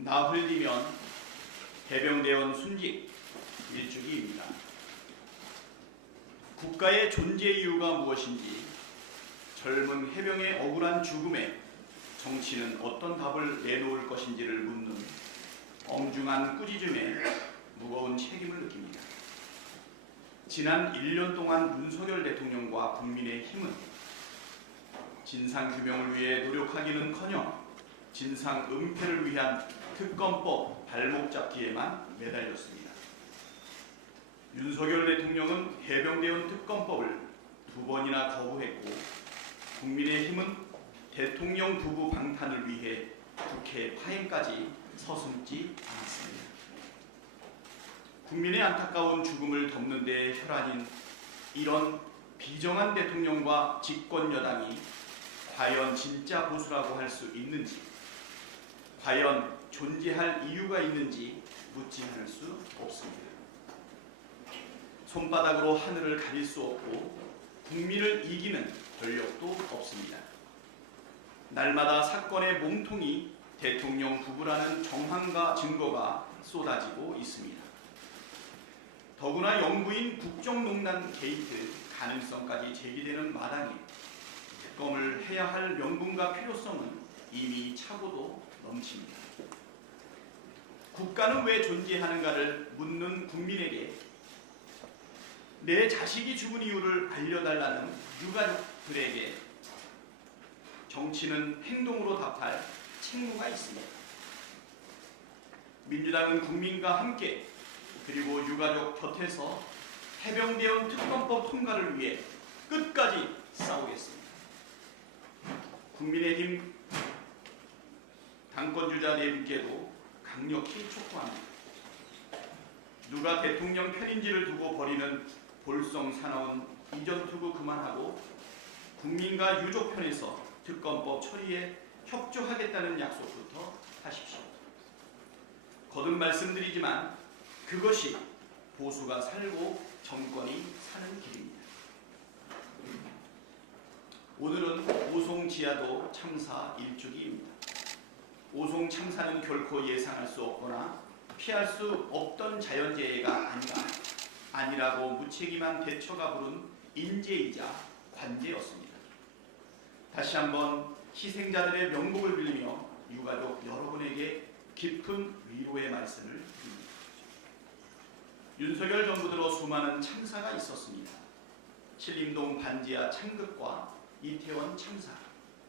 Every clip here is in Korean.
나 흘리면 해병대원 순직 일주기입니다. 국가의 존재 이유가 무엇인지, 젊은 해병의 억울한 죽음에 정치는 어떤 답을 내놓을 것인지를 묻는 엄중한 꾸짖음에 무거운 책임을 느낍니다. 지난 1년 동안 윤석열 대통령과 국민의힘은 진상규명을 위해 노력하기는커녕 진상 은폐를 위한 특검법 발목 잡기에만 매달렸습니다. 윤석열 대통령은 해병대원 특검법을 2번이나 거부했고, 국민의힘은 대통령 부부 방탄을 위해 국회 파행까지 서슴지 않았습니다. 국민의 안타까운 죽음을 덮는 데 혈안인 이런 비정한 대통령과 집권 여당이 과연 진짜 보수라고 할 수 있는지, 과연 존재할 이유가 있는지 묻지 않을 수 없습니다. 손바닥으로 하늘을 가릴 수 없고 국민을 이기는 권력도 없습니다. 날마다 사건의 몸통이 대통령 부부라는 정황과 증거가 쏟아지고 있습니다. 더구나 영부인 국정농단 게이트 가능성까지 제기되는 마당에 특검을 해야 할 명분과 필요성은 이미 차고도 넘칩니다. 국가는 왜 존재하는가를 묻는 국민에게 내 자식이 죽은 이유를 알려달라는 유가족들에게 정치는 행동으로 답할 책무가 있습니다. 민주당은 국민과 함께 그리고 유가족 곁에서 해병대원 특검법 통과를 위해 끝까지 싸우겠습니다. 국민의힘 당권주자 네 분께도 강력히 촉구합니다. 누가 대통령 편인지를 두고 벌이는 볼성 사나운 이전투구 그만하고 국민과 유족 편에서 특검법 처리에 협조하겠다는 약속부터 하십시오. 거듭 말씀드리지만 그것이 보수가 살고 정권이 사는 길입니다. 오늘은 오송지하도 참사 일주기입니다. 오송 참사는 결코 예상할 수 없거나 피할 수 없던 자연재해가 아니라고 무책임한 대처가 부른 인재이자 관제였습니다. 다시 한번 희생자들의 명복을 빌리며 유가족 여러분에게 깊은 위로의 말씀을 드립니다. 윤석열 정부 들어 수많은 참사가 있었습니다. 신림동 반지하 참극과 이태원 참사,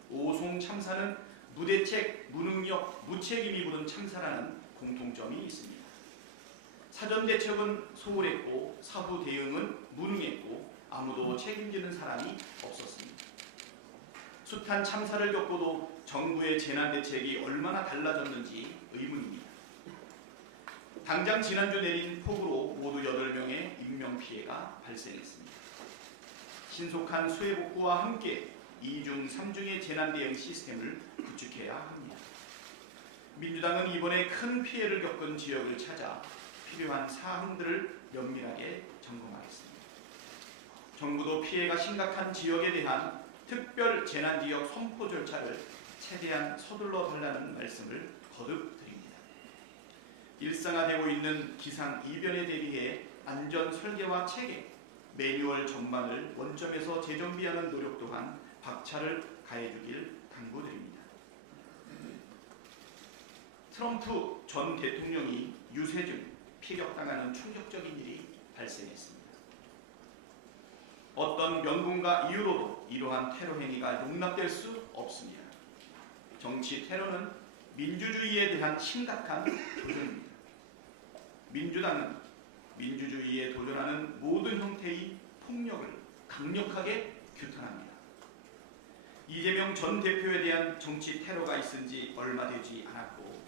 오송 참사는 무대책, 무능력, 무책임이 부른 참사라는 공통점이 있습니다. 사전 대책은 소홀했고 사후 대응은 무능했고 아무도 책임지는 사람이 없었습니다. 숱한 참사를 겪고도 정부의 재난 대책이 얼마나 달라졌는지 의문입니다. 당장 지난주 내린 폭우로 모두 8명의 인명피해가 발생했습니다. 신속한 수해복구와 함께 2중, 3중의 재난대응 시스템을 구축해야 합니다. 민주당은 이번에 큰 피해를 겪은 지역을 찾아 필요한 사항들을 면밀하게 점검하겠습니다. 정부도 피해가 심각한 지역에 대한 특별 재난지역 선포 절차를 최대한 서둘러 달라는 말씀을 거듭 드립니다. 일상화되고 있는 기상 이변에 대비해 안전 설계와 체계, 매뉴얼 전반을 원점에서 재정비하는 노력 또한 박차를 가해주길 당부드립니다. 트럼프 전 대통령이 유세 중 피격당하는 충격적인 일이 발생했습니다. 어떤 명분과 이유로도 이러한 테러 행위가 용납될 수 없습니다. 정치 테러는 민주주의에 대한 심각한 도전입니다. 민주당은 민주주의에 도전하는 모든 형태의 폭력을 강력하게 규탄합니다. 이재명 전 대표에 대한 정치 테러가 있은 지 얼마 되지 않았고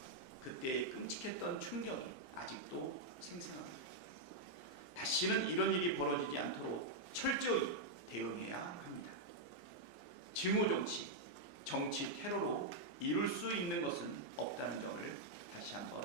그때의 끔찍했던 충격이 아직도 생생합니다. 다시는 이런 일이 벌어지지 않도록 철저히 대응해야 합니다. 증오정치, 정치 테러로 이룰 수 있는 것은 없다는 점을 다시 한번